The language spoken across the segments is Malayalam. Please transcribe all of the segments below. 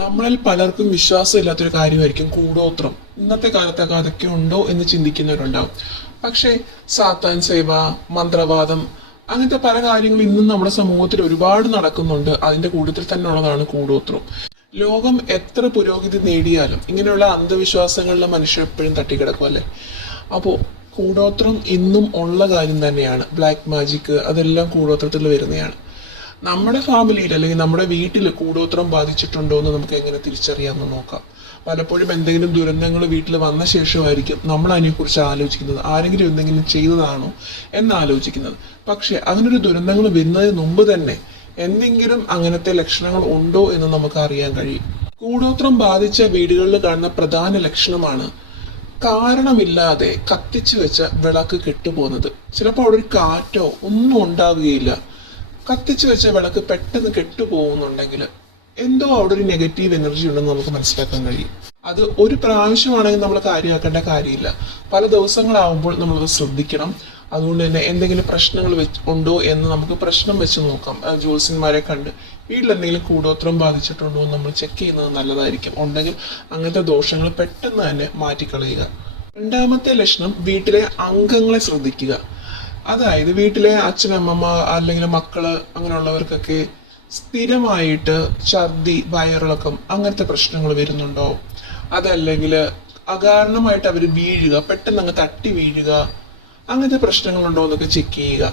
നമ്മളിൽ പലർക്കും വിശ്വാസമില്ലാത്തൊരു കാര്യമായിരിക്കും കൂടോത്രം. ഇന്നത്തെ കാലത്തൊക്കെ അതൊക്കെ ഉണ്ടോ എന്ന് ചിന്തിക്കുന്നവരുണ്ടാവും. പക്ഷേ സാത്താൻ സേവ, മന്ത്രവാദം, അങ്ങനത്തെ പല കാര്യങ്ങളും ഇന്നും നമ്മുടെ സമൂഹത്തിൽ ഒരുപാട് നടക്കുന്നുണ്ട്. അതിന്റെ കൂട്ടത്തിൽ തന്നെ ഉള്ളതാണ് കൂടോത്രം. ലോകം എത്ര പുരോഗതി നേടിയാലും ഇങ്ങനെയുള്ള അന്ധവിശ്വാസങ്ങളിലെ മനുഷ്യർ എപ്പോഴും തട്ടിക്കിടക്കും, അല്ലേ? അപ്പോൾ കൂടോത്രം ഇന്നും ഉള്ള കാര്യം തന്നെയാണ്. ബ്ലാക്ക് മാജിക് അതെല്ലാം കൂടോത്രത്തിൽ വരുന്നതാണ്. നമ്മുടെ ഫാമിലിയിൽ അല്ലെങ്കിൽ നമ്മുടെ വീട്ടിൽ കൂടോത്രം ബാധിച്ചിട്ടുണ്ടോ എന്ന് നമുക്ക് എങ്ങനെ തിരിച്ചറിയാമെന്ന് നോക്കാം. പലപ്പോഴും എന്തെങ്കിലും ദുരന്തങ്ങൾ വീട്ടിൽ വന്ന ശേഷമായിരിക്കും നമ്മൾ അതിനെക്കുറിച്ച് ആലോചിക്കുന്നത്, ആരെങ്കിലും എന്തെങ്കിലും ചെയ്തതാണോ എന്ന് ആലോചിക്കുന്നത്. പക്ഷെ അതിനൊരു ദുരന്തങ്ങൾ വരുന്നതിന് മുമ്പ് തന്നെ എന്തെങ്കിലും അങ്ങനത്തെ ലക്ഷണങ്ങൾ ഉണ്ടോ എന്ന് നമുക്ക് അറിയാൻ കഴിയും. കൂടോത്രം ബാധിച്ച വീടുകളിൽ കാണുന്ന പ്രധാന ലക്ഷണമാണ് കാരണമില്ലാതെ കത്തിച്ചു വെച്ച വിളക്ക് കെട്ടുപോകുന്നത്. ചിലപ്പോൾ അവിടെ ഒരു കാറ്റോ ഒന്നും ഉണ്ടാവുകയില്ല. കത്തിച്ചു വെച്ച വിളക്ക് പെട്ടെന്ന് കെട്ടുപോകുന്നുണ്ടെങ്കിൽ എന്തോ അവിടെ ഒരു നെഗറ്റീവ് എനർജി ഉണ്ടെന്ന് നമുക്ക് മനസ്സിലാക്കാൻ കഴിയും. അത് ഒരു പ്രാവശ്യമാണെങ്കിൽ നമ്മൾ കാര്യമാക്കേണ്ട കാര്യമില്ല. പല ദിവസങ്ങളാവുമ്പോൾ നമ്മളത് ശ്രദ്ധിക്കണം. അതുകൊണ്ട് തന്നെ എന്തെങ്കിലും പ്രശ്നങ്ങൾ ഉണ്ടോ എന്ന് നമുക്ക് പ്രശ്നം വെച്ച് നോക്കാം. ജ്യോത്സ്യന്മാരെ കണ്ട് വീട്ടിൽ എന്തെങ്കിലും കൂടോത്രം ബാധിച്ചിട്ടുണ്ടോ എന്ന് നമ്മൾ ചെക്ക് ചെയ്യുന്നത് നല്ലതായിരിക്കും. ഉണ്ടെങ്കിൽ അങ്ങനത്തെ ദോഷങ്ങൾ പെട്ടെന്ന് തന്നെ മാറ്റിക്കളയുക. രണ്ടാമത്തെ ലക്ഷണം വീട്ടിലെ അംഗങ്ങളെ ശ്രദ്ധിക്കുക. അതായത് വീട്ടിലെ അച്ഛനമ്മ അല്ലെങ്കിൽ മക്കള് അങ്ങനെയുള്ളവർക്കൊക്കെ സ്ഥിരമായിട്ട് ഛർദി, വയറിളക്കം അങ്ങനത്തെ പ്രശ്നങ്ങൾ വരുന്നുണ്ടോ? അതല്ലെങ്കിൽ അകാരണമായിട്ട് അവർ വീഴുക, പെട്ടെന്ന് അങ്ങ് തട്ടി വീഴുക, അങ്ങനത്തെ പ്രശ്നങ്ങളുണ്ടോ എന്നൊക്കെ ചെക്ക് ചെയ്യുക.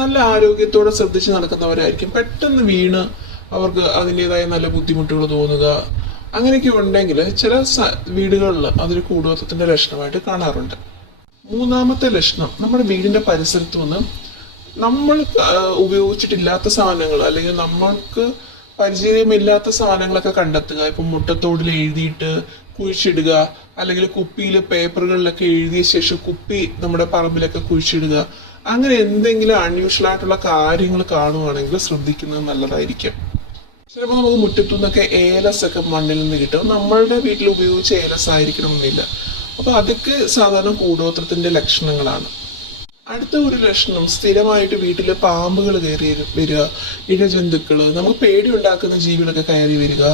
നല്ല ആരോഗ്യത്തോടെ ശ്രദ്ധിച്ച് നടക്കുന്നവരായിരിക്കും പെട്ടെന്ന് വീണ് അവർക്ക് അതിൻ്റെതായ നല്ല ബുദ്ധിമുട്ടുകൾ തോന്നുക. അങ്ങനെയൊക്കെ ഉണ്ടെങ്കിൽ ചില വീടുകളിൽ അതൊരു കൂടോത്രത്തിന്റെ ലക്ഷണമായിട്ട് കാണാറുണ്ട്. മൂന്നാമത്തെ ലക്ഷണം, നമ്മുടെ വീടിന്റെ പരിസരത്ത് നിന്ന് നമ്മൾ ഉപയോഗിച്ചിട്ടില്ലാത്ത സാധനങ്ങൾ അല്ലെങ്കിൽ നമ്മൾക്ക് പരിചയമില്ലാത്ത സാധനങ്ങളൊക്കെ കണ്ടെത്തുക. ഇപ്പം മുട്ടത്തോടിൽ എഴുതിയിട്ട് കുഴിച്ചിടുക, അല്ലെങ്കിൽ കുപ്പിയിൽ പേപ്പറുകളിലൊക്കെ എഴുതിയ ശേഷം കുപ്പി നമ്മുടെ പറമ്പിലൊക്കെ കുഴിച്ചിടുക. അങ്ങനെ എന്തെങ്കിലും അൺയൂഷ്വൽ ആയിട്ടുള്ള കാര്യങ്ങൾ കാണുവാണെങ്കിൽ ശ്രദ്ധിക്കുന്നത് നല്ലതായിരിക്കും. ചിലപ്പോൾ നമുക്ക് മുറ്റത്തു നിന്നൊക്കെ ഏലസ് ഒക്കെ മണ്ണിൽ നിന്ന് കിട്ടും. നമ്മളുടെ വീട്ടിൽ ഉപയോഗിച്ച ഏലസ് ആയിരിക്കണം എന്നില്ല. അപ്പൊ അതൊക്കെ സാധാരണ കൂടോത്രത്തിന്റെ ലക്ഷണങ്ങളാണ്. അടുത്ത ഒരു ലക്ഷണം, സ്ഥിരമായിട്ട് വീട്ടിലെ പാമ്പുകൾ കയറി വരിക, ഇഴജന്തുക്കള്, നമുക്ക് പേടി ഉണ്ടാക്കുന്ന ജീവികളൊക്കെ കയറി വരിക.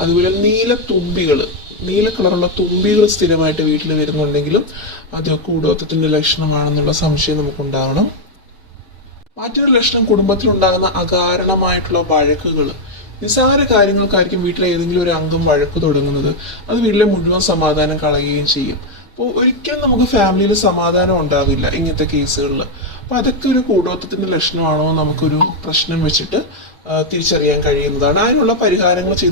അതുപോലെ നീല കളറുള്ള തുമ്പികൾ സ്ഥിരമായിട്ട് വീട്ടിൽ വരുന്നുണ്ടെങ്കിലും അത് കൂടോത്രത്തിന്റെ ലക്ഷണമാണെന്നുള്ള സംശയം നമുക്കുണ്ടാവണം. മറ്റൊരു ലക്ഷണം, കുടുംബത്തിലുണ്ടാകുന്ന അകാരണമായിട്ടുള്ള വഴക്കുകൾ. നിസ്സാര കാര്യങ്ങൾക്കായിരിക്കും വീട്ടിലെ ഏതെങ്കിലും ഒരു അംഗം വഴക്ക് തുടങ്ങുന്നത്. അത് വീട്ടിലെ മുഴുവൻ സമാധാനം കളയുകയും ചെയ്യും. അപ്പോൾ ഒരിക്കലും നമുക്ക് ഫാമിലിയിൽ സമാധാനം ഉണ്ടാവില്ല ഇങ്ങനത്തെ കേസുകളിൽ. അപ്പോൾ അതൊക്കെ ഒരു കൂടോത്രത്തിന്റെ ലക്ഷണമാണോ നമുക്കൊരു പ്രശ്നം വെച്ചിട്ട് തിരിച്ചറിയാൻ കഴിയുന്നതാണ്. അതിനുള്ള പരിഹാരങ്ങൾ